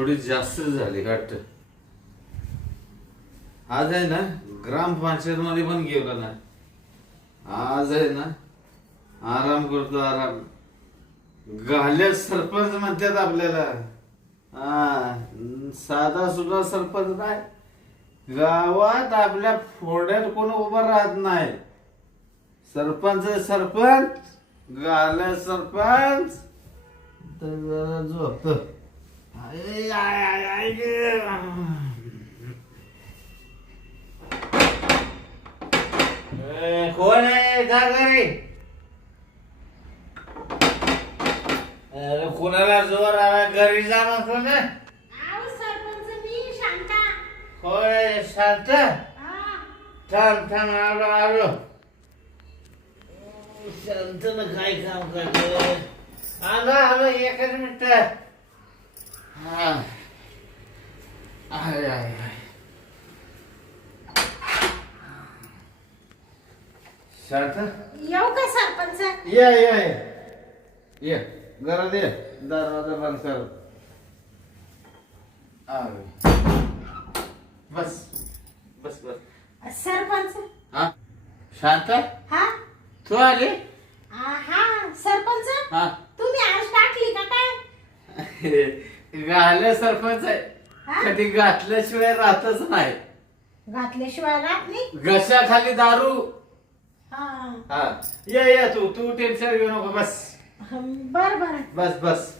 थोडी जास्त झाली वाटत. आज आहे ना ग्रामपंचायत मध्ये पण गेलो ना. आज आहे ना आराम करतो आराम. गाल्या सरपंच म्हणतात आपल्याला. हा साधा सुद्धा सरपंच नाही. गावात आपल्या फोड्यात कोण उभं राहत नाही. सरपंच सरपंच गाल्या सरपंच. तर कोण आहे? जा घरी. अरे कोणाला जोर आला? घरी जा कोण आहे? आव सरपंच मी शांता. कोण आहे? शांत? थांब थांब आलो आलो. शांतनं काय काम करते आलो आलो एकच मिनिट हा आय आय आय शांत येऊ का सरपंच? ये ये ये. ये घरात ये. दरवाजा बंद कर. बस. बस बस. सरपंच? हा? शांत? हा? तू आली? आ, हा सरपंच? हा. तुम्ही आज टाकली का काय? गाल्या सरपंच आहे. हा? कधी घातल्याशिवाय राहतच नाही. घातल्याशिवाय राहत नाही? घशाखाली दारू. हा. हा. ये ये तू तू टेन्शन घेऊ नको बस. बर बर. बस बस.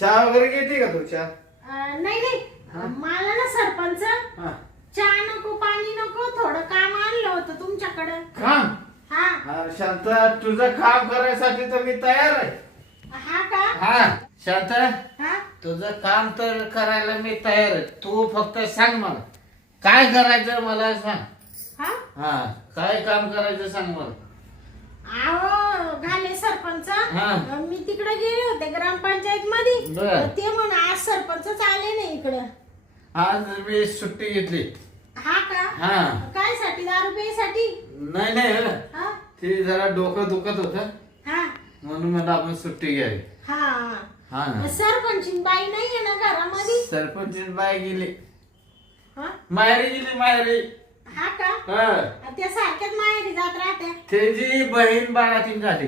चहा वगैरे घेते का तू चहा? नाही नाही. हा? मला ना सरपंच हा. चहा नको पाणी नको थोडं काम आणलं होतं तुमच्याकडं. काम? हा. हा, शांत तुझं काम करायसाठी तर मी तयार आहे. हा का? हा. शांत? हा? तुझं काम तर करायला मी तयार आहे. तू फक्त सांग मला. काय करायचं मला सांग. हा? हा काय काम करायचं सांग मला. आहो घाले सरपंच. हा. मी तिकडे गेले होते ग्रामपंचायत मध्ये बर. ते म्हण आज सरपंचच आले नाही इकडं. आज मी सुट्टी घेतली. हा का? हा. काय साठी दारू पेसाठी नाही नाही हं. हा? ते जरा डोकं दुखत होत. हा. म्हणून मला आपण सुट्टी घ्यावी. हा. हा. ना सरपंचीन बाई नाहीये ना घरामध्ये? सरपंच बाय गेली. हा? माहेरी गेली माहेरी. हा का? हा. त्या सारख्याच माहेरी जात राहत्या? त्याची बहीण बाळातीन झाली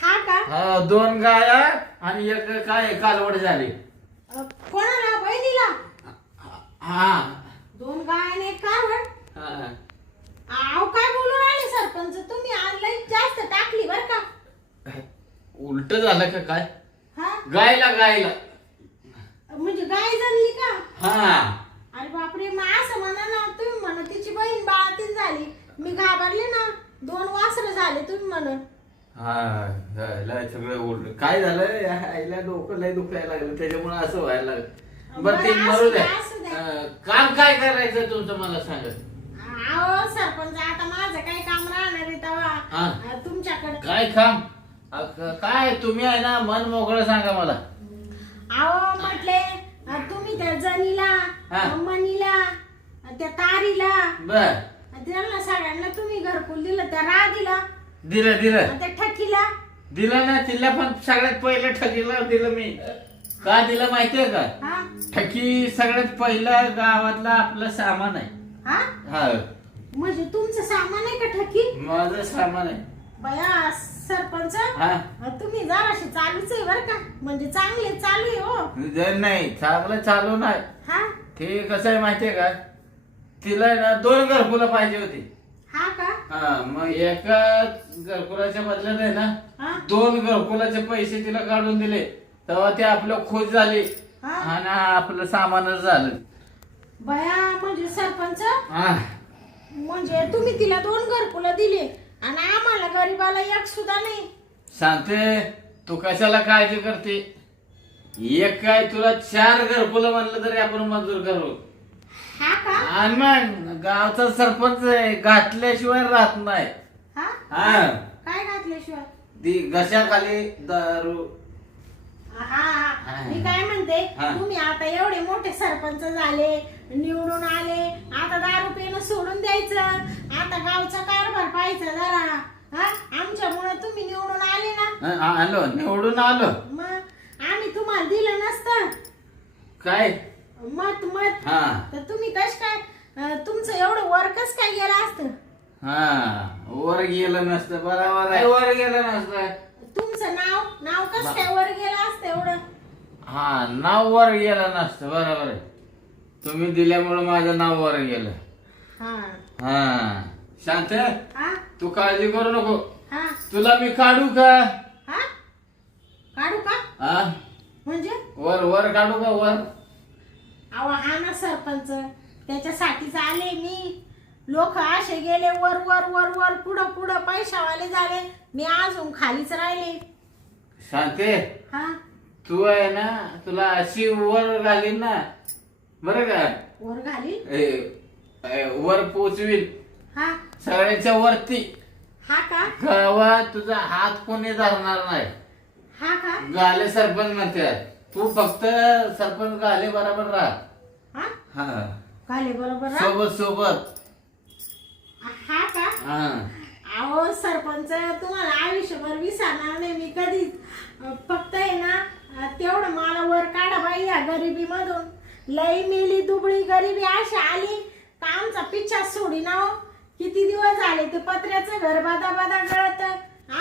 हा का? हा, दोन गाया आणि एक काय कालवड झाली. अ, कोणाला? बहिणीला? हा. दोन गाय आणि एक कारवड हा. आव काय बोलून राहिले सरपंच? तुम्ही आज लई जास्त टाकली बर का. उलट झालं का काय? हा? गायला गायला. म्हणजे गाय जणली का? हा. अरे बापरे मग असं म्हणा ना तुम्ही म्हणा तिची बहीण बाळातीन झाली. मी घाबरले ना दोन वासर झाले तुम्ही म्हणून हा गायला सगळं उलट काय झालं? आईला डोकं लय दुखायला लागलं. त्याच्यामुळे असं व्हायला लागलं. बरं ते बरं, असू द्या द्या, असू द्या. अं, काम काय करायचं तुमचं मला सांगा. अहो सरपंच आता माझं काही काम राहणार आहे हा. तेव्हा तुमच्याकडे. काय काम? अ, क- काय तुम्ही आहे ना मन मोकळं सांगा मला. अहो म्हटले अ, तुम्ही त्या जनीला हा. अ, मनीला अ, त्या तारीला बर. अ, त्यांना सगळ्यांना तुम्ही घरकुल दिलं त्या राधीला दिलं दिलं. अ, त्या ठकीला. दिलं ना तिला पण सगळ्यात पहिलं ठकीला दिलं मी. का दिलं माहितीये का? हा. ठकी सगळ्यात पहिलं गावातलं आपलं सामान आहे. हा? हा. म्हणजे तुमचं सामान आहे का ठकी? माझं सामान आहे. बया सरपंच हा. तुम्ही जराशी चालूच आहे बर का. म्हणजे चांगले चालू आहे हो. जर नाही चांगलं चालू नाही. हा? ते कसं आहे माहितीये का? तिला आहे ना दोन घरकुलं पाहिजे होती. हा का? हा मग एका घरकुलाच्या बदल्यात आहे ना दोन घरकुलाचे पैसे तिला काढून दिले. तेव्हा ते आपलं खोज झाली. हा? आणि आपलं सामानच झालं. बया म्हणजे सरपंच? हा. म्हणजे तुम्ही तिला दोन घरकुलं दिले. आणि आम्हाला गरीबाला एक सुद्धा नाही. सांगते तू कशाला काळजी करते? एक काय तुला चार घरकुलं म्हणलं तरी आपण मंजूर करू. हा का? आणि मग गावचा सरपंच आहे घातल्याशिवाय राहत नाही. हा? हा. काय घातल्याशिवाय? ती घशाखाली दारू. हा हा मी काय म्हणते हा. तुम्ही आता एवढे मोठे सरपंच झाले निवडून आले. आता दारू पिणं सोडून द्यायचं. आता गावचा कारभार पाहायचा जरा. हा? आमच्यामुळे तुम्ही निवडून आले ना? हा, आलो. निवडून आलो. मग आम्ही तुम्हाला दिलं नसतं. काय? मत मत. हा. तर तुम्ही कश काय अं, तुमचं एवढं वर्कच काय गेलं असतं? हा वर गेलं नसतं. बरोबर आहे. वर गेलं नसतं? तुमचं नाव नाव कस काय वर गेलं असतं एवढं? हा नाव वर गेलं नसतं. बरोबर आहे. तुम्ही दिल्यामुळे माझं नाव वर गेलं. हा. हा. शांत? हा. तू काळजी करू नको. हा. तुला मी काढू का? हा? काढू का? हा? म्हणजे? वर वर काढू का वर? अहो हा ना सरपंच. त्याच्यासाठीच आले मी. लोक असे गेले वर वर वर वर पुढं पुढं पैशावाले झाले. मी अजून खालीच राहिले. शांते? हा. तू आहे ना तुला अशी वर घालीन ना बरं का? वर घाली ए, ए, वर पोचवील हा. सगळ्यांच्या वरती. हा का? गावात तुझा हात कोणी धरणार नाही. हा का? गाले सरपंच म्हणतात. तू फक्त सरपंच गाले बरोबर राहा. हा? हा. घाले बरोबर हा? सोबत सोबत. हा का? हा. अहो सरपंच तुम्हाला आयुष्यभर विसरणार नाही मी कधीच. अं, फक्त आहे ना अं, तेवढं मला वर काढा बाई या गरिबी मधून लई मिली दुबळी गरिबी अशी आली. तर आमचा पिच्छा सोडी ना हो. किती दिवस झाले ते पत्र्याचं घर बादा बादा गळत.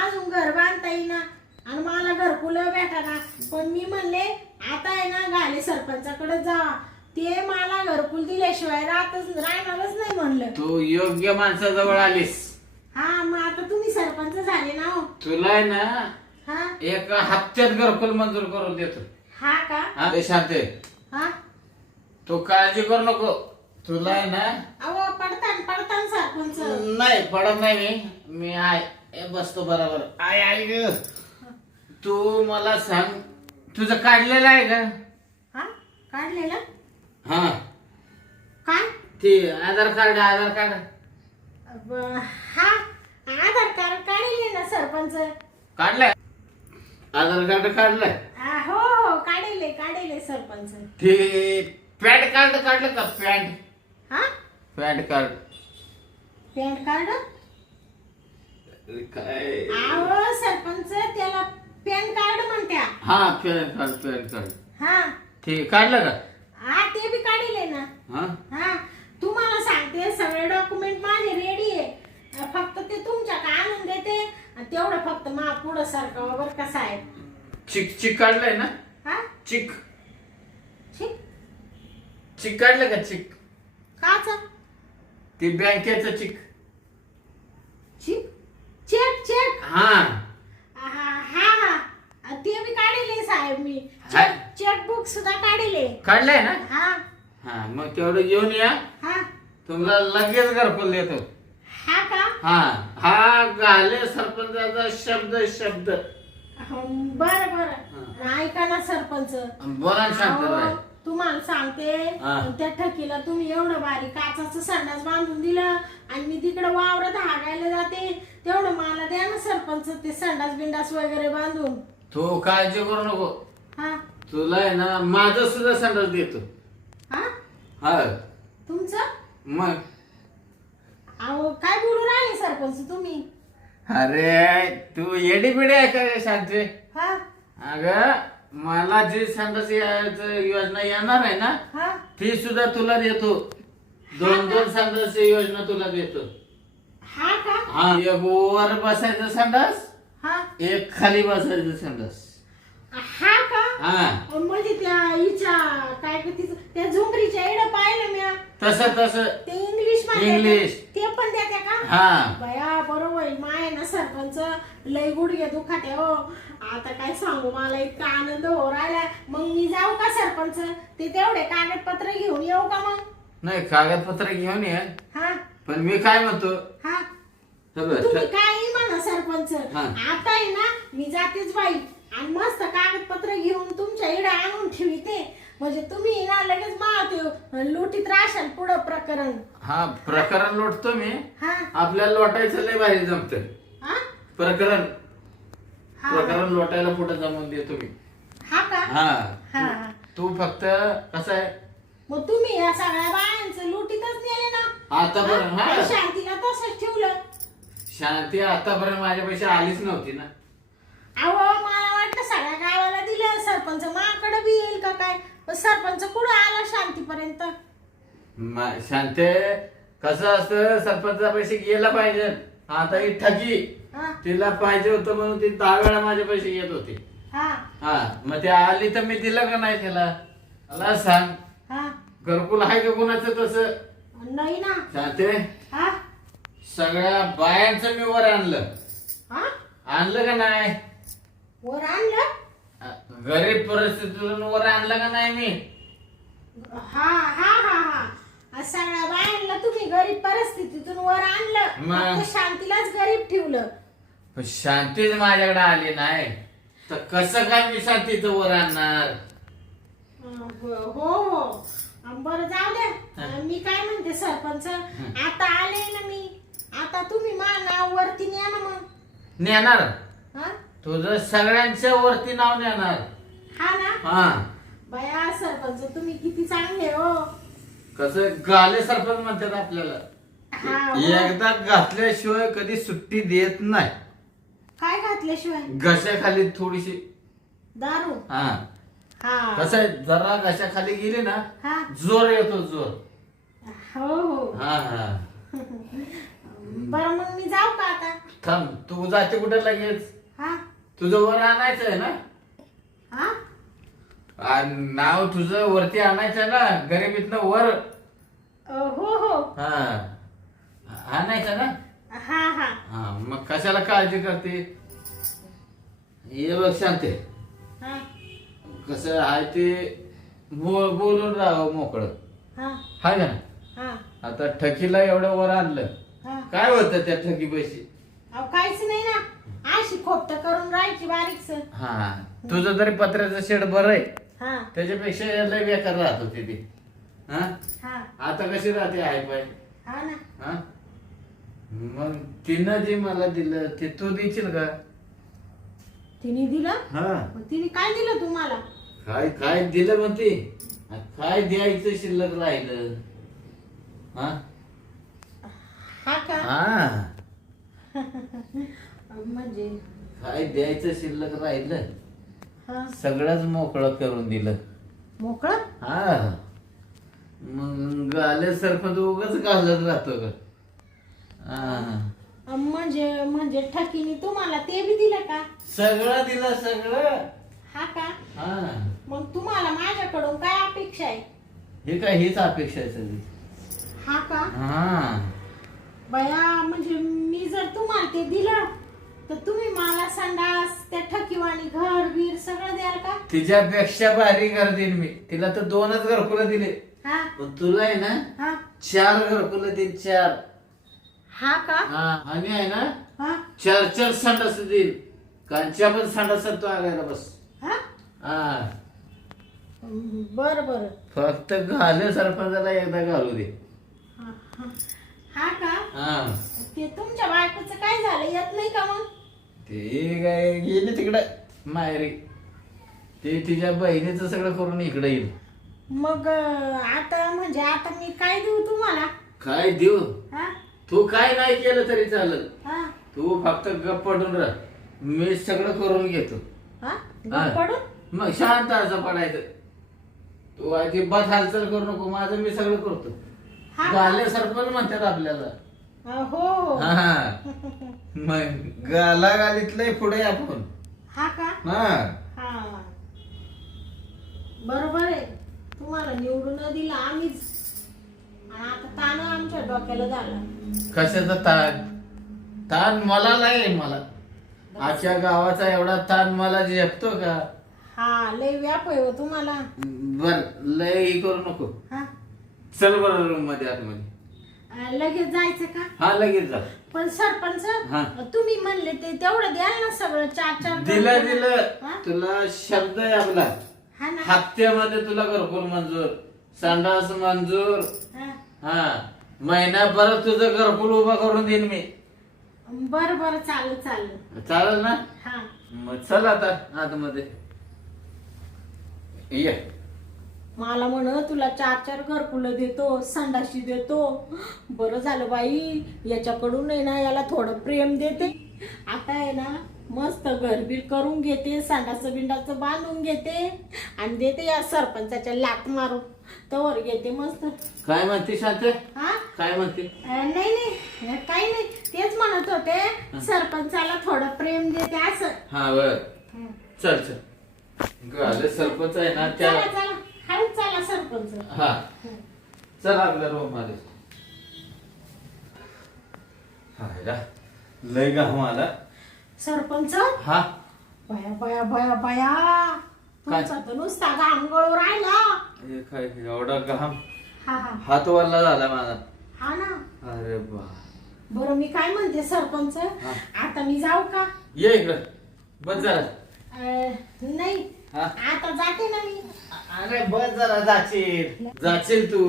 अजून घर बांधता येईना. आणि मला घरकुल भेटाना. पण मी म्हणले आता आहे ना घाले सरपंचाकडे जावा ते मला घरकुल दिल्याशिवाय राहतच राहणारच नाही म्हणलं. तू योग्य माणसाजवळ आलीस. हा मग आता तुम्ही सरपंच झाले ना हो. तुला आहे ना हा? एक हप्त्यात घरकुल मंजूर करून देतो. हा का? हा ते शांते हा? तू काळजी करू नको. तुला आहे ना अहो पडतान पडतान सरपंच नाही पडत नाही मी. मी आहे. ए, बसतो बरोबर. आय आई ग. तू मला सांग तुझं काढलेलं आहे का? हा? काढलेलं? हा. काय? ते आधार कार्ड आधार कार्ड. ब- हा? आधार कार्ड काढले ना सरपंच. काढलंय? आधार कार्ड काढलंय? आ, हो हो काढले काढले सरपंच. ते पॅन कार्ड काढलं का? पॅन्ट. हा? PAN card. PAN card? काय? अहो सरपंच त्याला पॅन कार्ड म्हणत्या. हा पॅन कार्ड पॅन कार्ड. हा. ते काढलं का? हा ते बी काढले ना. हा? हा. तुम्हाला सांगते सगळे डॉक्युमेंट माझे रेडी आहे. अं, फक्त ते तुमच्या का आणून देते? आणि तेवढं फक्त मा पुढं सारखं वगैरे कसं आहे चिक चिक काढलंय ना? हा? चिक. ठीक चिक काढलं का चिक? काचा ते बँकेचं चिक. चिक? Check check. हा. हा हा. हा ते बी काढले साहेब मी. हा? चेकबुक सुद्धा काढले. काढलंय ना? हा. हा मग तेवढं घेऊन या. हा. तुम्हाला लगेच घरकुल देतो. हा का? हा. हा गाले सरपंचाचा शब्द शब्द. बरं बरं. ऐका ना सरपंच. बोला ना अहो, तुम्हाला सांगते हा. त्या ठकीला तुम्ही एवढं भारी काचाचं संडास बांधून दिलं आणि मी तिकडे वावरात हागायला जाते. तेवढं मला द्या ना सरपंच ते संडास बिंडास वगैरे बांधून. तू काळजी करू नको. हा. तुला आहे ना माझं सुद्धा संडास देतो. हा? हा. तुमचं? मग? अहो काय बोलू राहिले सरपंच तुम्ही? अरे तू येडी पिढी आहे का रे शांती. हा. अग मला जी संडास यायचं योजना येणार आहे ना हा? ती सुद्धा तुला देतो. दोन दोन संडास योजना तुला देतो. हा का? हा एक वर बसायचं संडास हा? एक खाली बसायचं संडास हा का? हा. म्हणजे त्या हिच्या काय का तिचं त्या झुंबरीच्या एड पाहिलं म्या. तस तस. ते इंग्लिशमध्ये इंग्लिश. ते पण देत्या का? हा. बया बरोबर माय ना सरपंच लय गुडघे दुखाते हो. आता काय सांगू मला इतका आनंद हो राहिला. मग मी जाऊ का सरपंच? ते तेवढे कागदपत्र घेऊन येऊ का मग? नाही कागदपत्र घेऊन ये. हा. पण मी काय म्हणतो? हा. हे बघ, तुम्ही काही म्हणा सरपंच. हा. आता आहे ना मी जातेच बाई. आणि मस्त कागदपत्र घेऊन तुमच्या इडे आणून ठेवते म्हणजे तुम्ही ना लगेच मावते लुटीत राशाल पुढं प्रकरण. हा प्रकरण लोटतो मी. हा? आपल्याला लोटायचं लय भारी जमत. हा? प्रकरण. हा. प्रकरण लोटायला पुढे जमून देतो मी. हा का? हा. हा तू फक्त कसं आहे? मग तुम्ही या सगळ्या बायांचं लुटीतच नेले ना. आतापर्यंत हा? हा. आणि शांतीला तसंच ठेवलं. शांती आतापर्यंत माझ्या पैसे आलीच नव्हती ना. अहो मला वाटलं सगळ्या गावाला दिलं. सरपंच माकडे बी येईल का काय? पण सरपंच कुठं आला शांतीपर्यंत? म- शांते कसं असतं? सरपंचा पैसे गेला पाहिजे. आता ही ठगी. हा. तिला पाहिजे होतं म्हणून ती दहा वेळा माझे पैसे येत होते. हा. हा. मग ते आली तर मी दिलं का नाही त्याला? मला सांग. हा. घरकुल आहे का कुणाचं तसं? नाही ना. शांते. हा. सगळ्या बायांचं मी वर आणलं. हा? आणलं का नाही? वर आणलं? गरीब परिस्थितीतून वर आणलं का नाही मी? हा हा हा हा. आज सगळ्या बायांना तुम्ही गरीब परिस्थितीतून वर आणलं. मग? फक्त शांतीलाच गरीब ठेवलं. पण शांतीच माझ्याकडे आली नाही. तर कसं काय मी शांतीचं वर आणणार? अं, हो हो अं, बरं जाऊ द्या. अं, मी काय म्हणते सरपंच? आता आले ना मी. आता तुम्ही मा नाव वरती न्या ना मग. नेणार? हा? तुझं सगळ्यांच्या वरती नाव नेणार हा ना? हा. बया सरपंच तुम्ही किती चांगले हो. कसं गाले सरपंच म्हणतात आपल्याला. हा हो. एकदा घातल्याशिवाय कधी सुट्टी देत नाही. काय घातल्याशिवाय? घशाखाली थोडीशी. दारू? हा. हा. कसं आहे जरा घशाखाली गेली ना हा. जोर येतो जोर. हो हो. हा हा. बरं मग मी जाऊ का आता? थांब तू जाते कुठे लगेच? हा. तुझं वर आणायचं आहे ना? हा? आ, नाव तुझं वरती आणायचं ना? गरिबीतनं वर. अं, हो हो. हा. आणायचं ना? हा हा. हा मग कशाला काळजी करते? ये बघ शांते. हा. कसं आहे ते बोल बोलून राहावं मोकळं. हा. हाय का ना? हा. आता ठकीला एवढं वर आणलं. हा. काय होतं त्या ठकी पैसे? अहो काहीच नाही ना. अशी खोपट करून राहायची बारीकस. हा तुझं तरी पत्र्याचं शेड बरं आहे हा. त्याच्यापेक्षा लय बेकार राहत होती ती. हा? हा. आता कशी राहते आहे पाय हा ना. हा? मग तिनं जे मला दिलं ते तू देशील का? तिने दिलं? हा. मग तिने काय दिलं तुम्हाला? काय काय दिलं म्हणते? काय द्यायचं शिल्लक राहिलं? हा? हा का? हा. म्हणजे? काय द्यायचं शिल्लक राहिलं? हा. सगळंच मोकळं करून दिलं. मोकळं? हा. मग आले सरपंच उगाच घालत राहतो का? हा. अं, म्हणजे म्हणजे ठकीने तुम्हाला ते बी दिलं का? सगळं दिलं सगळं. हा का? हा. मग तुम्हाला माझ्याकडून काय अपेक्षा आहे? हे काय हीच अपेक्षा आहे सगळी. हा का? हा. बया म्हणजे मी जर तुम्हाला ते दिलं तर तुम्ही मला संडास त्या ठकीवाणी घर बीर सगळं द्याल का? तिच्यापेक्षा भारी घर देईन मी. तिला तर दोनच घरकुलं दिले. हा. पण तुला आहे ना हा. चार घरकुलं देईन चार. हा का? हा आणि आहे ना हा. चार चार संडास देईल कांच्या पण संडासात तो आगायला बस. हा? हा. बर बर. फक्त घाले सरपंचाला एकदा घालू दे. हा हा. हा का? हा. ते तुमच्या बायकोचं काय झालं? येत नाही का मग? ते काय गेले तिकडं. माहेरी. ते तिच्या बहिणीचं सगळं करून इकडे येईल. मग अं, आता म्हणजे आता मी काय देऊ तुम्हाला? काय देऊ? हा? तू काय नाही केलं तरी चालेल. हा. तू फक्त गप पडून राह. मी सगळं करून घेतो. हा? हा. दूध पडून? मग शांत असं पडायचं. तू अजिबात हालचाल करू नको. माझं मी सगळं करतो. गाले सरपंच म्हणतात आपल्याला. हो. हा मग गाला गालीतलंय पुढे आपण. हा का? हा. हा. बरोबर आहे. तुम्हाला निवडून दिला आम्हीच. आणि आता ताण आमच्या डोक्याला झाला. कशाचा ताण? ताण मला नाही मला. आजच्या गावाचा एवढा ताण मला झेपतो का? हा लय व्याप आहे हो तुम्हाला. बर लय हे करू नको. हा. चल बरं रूममध्ये आतमध्ये लगेच जायचं का? हा लगेच जा. पण सरपंच हा. तुम्ही म्हणले ते तेवढं द्याल ना सगळं चार चार दिलं? दिलं? तुला शब्द आहे आपला. हा ना. हप्त्यामध्ये तुला घरकुल मंजूर संडास मंजूर. हा. हा. महिनाभरात तुझं घरकुल उभा करून देईन मी. बरं बरं चालेल चालेल. चालेल ना? हा. मग चल आता आतमध्ये. ये. मला म्हण तुला चार चार घरकुलं देतो संडाशी देतो. बरं झालं बाई याच्याकडून आहे ना याला थोडं प्रेम देते. आता आहे ना मस्त घरबीर करून घेते सांडाचं बिंडाचं बांधून घेते आणि देते या सरपंचाच्या लाट मारून. तवर घेते मस्त. काय म्हणते शांत? हा? काय म्हणते? अं, नाही नाही काही नाही. तेच म्हणत होते सरपंचाला थोडं प्रेम देते असं. हा बर. हं. चल चल. सरपंच आहे ना त्या चला चला. हळूच चला सरपंच हा. चल आपल्या रूममध्ये. हायला लय घाम आला. सरपंच? हा. बया बया बया बया. तुमचा तर नुसता घाम गळू राहिला. हे काय एवढा घाम? हा हा. हात वल्ला झाला माझा. हा ना. अरे बा. बरं मी काय म्हणते सरपंच? आता मी जाऊ का? ये इकडं. बस अं, नाही. हा? आता जाते ना मी. अरे बस जरा जाशील. जाशील तू.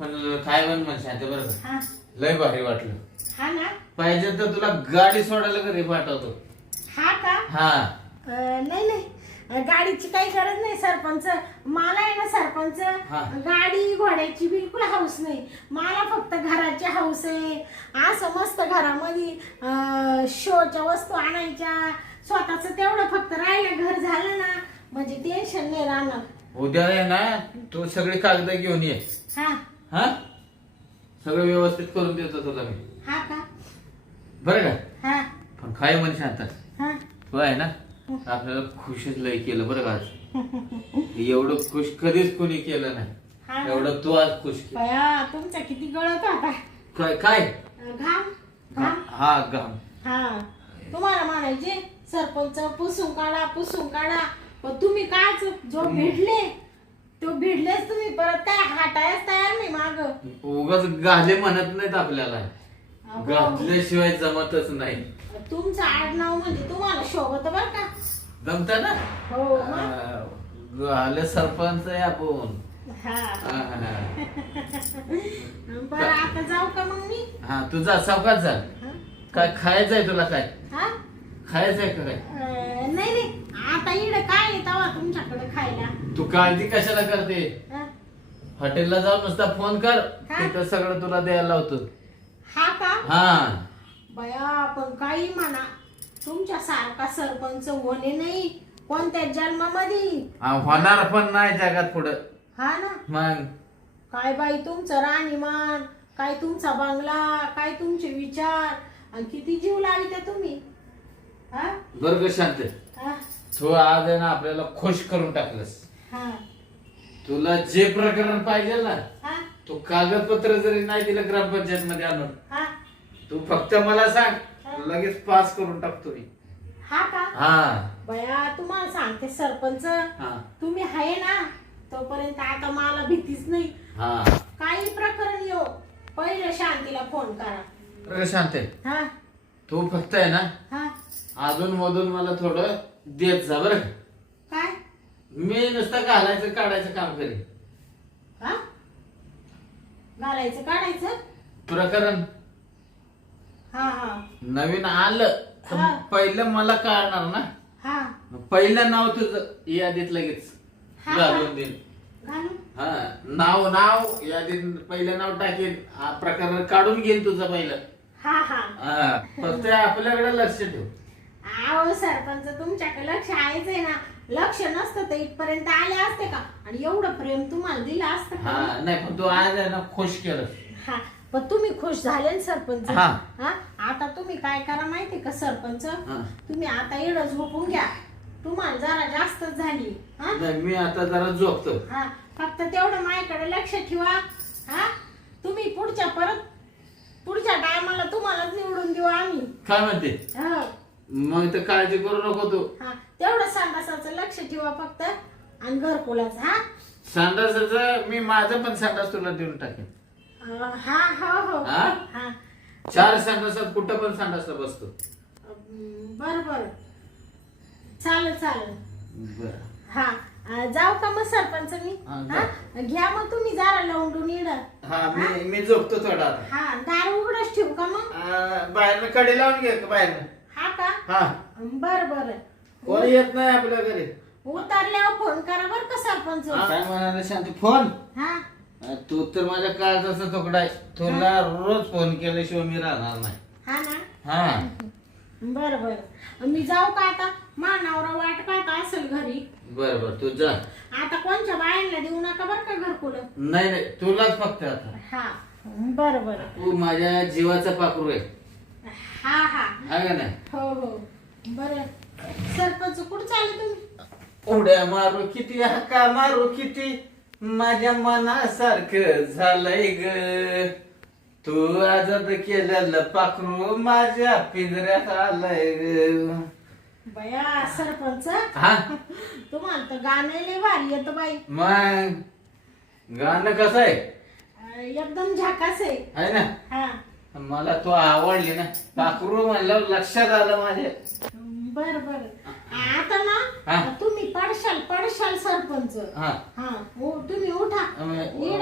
पण काय म्हण म्हण शांत बरं का? हा. लय भारी वाटलं. हा ना? पाहिजे तर तुला गाडी सोडायला घरी पाठवतो. हा का? हा. अं, नाही नाही. अं, गाडीची काही गरज नाही सरपंच. मला आहे ना सरपंच हा. गाडी घोड्याची बिलकुल हाऊस नाही. मला फक्त घराची हाऊस आहे. असं मस्त घरामध्ये अं, शोच्या वस्तू आणायच्या स्वतःच तेवढं फक्त राहिलं घर झालं ना म्हणजे टेन्शन नाही राहणार. उद्या आहे ना तू सगळी कागद घेऊन ये. हा. हा? सगळं व्यवस्थित करून देतो तुला मी. हा का? बरं का? हा. पण काय म्हण शांत हा. तू आहे ना आपल्याला खुशच लय केलं बरं का आज. एवढं खुश कधीच कोणी केलं. नाही. एवढं तू आज खुश केलं. बया तुमचा किती गळत होता. काय काय? घाम? घाम? हा घाम. हा. तुम्हाला म्हणायचे सरपंच पुसून काढा पुसून काढा. पण तुम्ही काच जो भिडले तो भिडलेच तुम्ही परत काय हटायच तयार नाही माग. उगाच गाले म्हणत नाहीत आपल्याला. घातल्याशिवाय जमतच नाही. तुमचं आडनाव म्हणजे तुम्हाला शोभत बर का? जमत ना? हो मग? सरपंच आहे आपण. हा. हा. बरं आता जाऊ का मग मी? हा तुझा सावकाश जा. हा? काय खायचंय तुला काय? हा? खायचंय अं, नाही नाही. आता इकडे काय येतावा तुमच्याकडे खायला? तू काळजी कशाला करते? हॉटेलला जाऊन नुसता फोन कर हा? तिथं सगळं तुला द्यायला लावतो. हा का? हा. बया पण काही म्हणा. तुमच्या सारखा सरपंच होणे नाही कोणत्या जन्मामध्ये. होणार पण नाही जगात पुढं. हा ना? मग? काय बाई तुमचं राहणीमान काय तुमचा बंगला काय तुमचे विचार आणि किती जीव लाविते तुम्ही? हा? शांत. हा. तू आज आहे ना आपल्याला खुश करून टाकलंस. हा. तुला जे प्रकरण पाहिजे ना हा. तू कागदपत्र जरी नाही दिलं ग्रामपंचायत मध्ये आणून हा. तू फक्त मला सांग लगेच पास करून टाकतो मी. हा का? हा. बया तुम्हाला सांगते सरपंच. हा. तुम्ही आहे ना तोपर्यंत आता मला भीतीच नाही. हा. काही प्रकरण येऊ. पहिले शांतीला फोन करा. शांत. हा. तू फक्त आहे ना हा. अजून मधून मला थोडं देत जा बरं? काय? मी नुसतं घालायचं काढायचं काम करेन. हा? घालायचं काढायचं? प्रकरण. हा हा. नवीन आलं तर हा. पहिलं मला काढणार ना? हा. पहिलं नाव तुझं यादीत लगेच हा. घालून देईन. घालू हा नाव नाव यादीत पहिलं नाव टाकेन हा प्रकरण काढून घेईन तुझं पहिलं. हा हा. हा फक्त आपल्याकडे लक्ष ठेव. आहो सरपंच तुमच्याकडे लक्ष आहेच आहे ना. लक्ष नसतं तर इथपर्यंत आले असते का? आणि एवढं प्रेम तुम्हाला दिलं असतं का? हा नाही पण तू आज आहे ना खुश केलं. हा पण तुम्ही खुश झाले ना सरपंच. हा. हा आता तुम्ही काय करा माहिती का सरपंच? हा. तुम्ही आता इकडं झोपून घ्या. तुम्हाला जरा जास्तच झाली. हा? नाही मी आता जरा झोपतो हा फक्त तेवढं माझ्याकडे लक्ष ठेवा. हा? तुम्ही पुढच्या परत पुढच्या टायमाला तुम्हालाच निवडून देऊ आम्ही. काय म्हणते? हा. मग तर काळजी करू नको तू. हा तेवढं संडासाचं लक्ष ठेवा फक्त आणि घरकुलाच हा? संडासाचं मी माझं पण संडास तुला देऊन टाकेन. अं, हा हो हो. हा? हा. चार संडासात कुठं पण संडासला बसतो. अं, बरं बरं. चालेल चालेल. बर. हा अं, जाऊ का मग सरपंच मी? हा, हा? घ्या मग तुम्ही जरा लावून इड. हा मी मी झोपतो थोडा. हा दार उघडच ठेवू का मग? अं, बाहेरनं कडी लावून घे बाहेर? हा का? हा. बर बर. कोणी येत नाही आपल्या घरी. उतरल्यावर फोन करा बर का सरपंच? काय म्हणाले शांती फोन? हा. तू तर माझ्या काळजाचा तुकडा आहे तुला रोज फोन केल्याशिवाय मी राहणार नाही. हा ना? हा. बर बर. मी जाऊ का आता? मानावरा वाट पाहता असेल घरी. बर बर. तू जा. आता कोणच्या बायांना देऊ नका बर का घरकुल? नाही नाही. तुलाच फक्त आता. हा. बर बर. तू माझ्या जीवाचा पाखरू आहे. हा हा. आहे का नाही? हो हो. बर. सरपंच कुठं चालले तुम्ही? उड्या मारू किती हक्का मारू किती? माझ्या मनासारखं झालंय ग. तू आजाद केलेलं पाखरू माझ्या पिंजऱ्यात आलंय ग. बया सरपंच. हा? तुम्हाला तर गाणं लय भारी येतं बाई. मग? गाणं कसं आहे? अं, एकदम झाकास आहे. आहे ना? हा. मला तो आवडली ना. पाखरू म्हणलं लक्षात आलं माझ्या. बर बर. आता ना हा. तुम्ही पडशाल पडशाल सरपंच. हा. हा उ- तुम्ही उठा.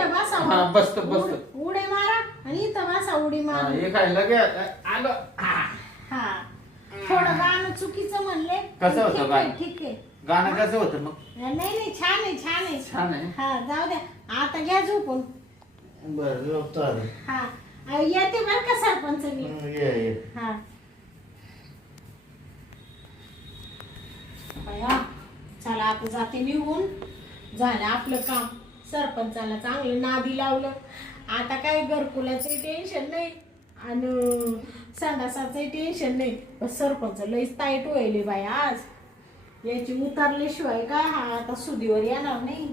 बसा हा, बसतो, बसतो. उड- मारा आणि इथं बसा उडी हा, मारा हे काय लगे आलो. हा. हा. थोडं गाणं चुकीचं म्हणले. कसं होतं ठीक आहे, गाणं? ठीक आहे. गाणं कसं होतं मग? नाही नाही छान आहे छान आहे. छान आहे. हा जाऊ द्या. आता घ्या झोपून. बरं झोपतो आता. हा. अं, येते बर का सरपंच मी. हं, ये ये. हा. बया, चला आता जाते निघून. झालं आपलं काम. सरपंचाला चांगलं नादी लावलं. आता काय घरकुलाचं टेन्शन नाही आणि संडासाचं टेन्शन नाही. पण सरपंच लईच ताईट व्हायले बाई आज. याची उतरल्याशिवाय काय हा आता सुदीवर येणार नाही?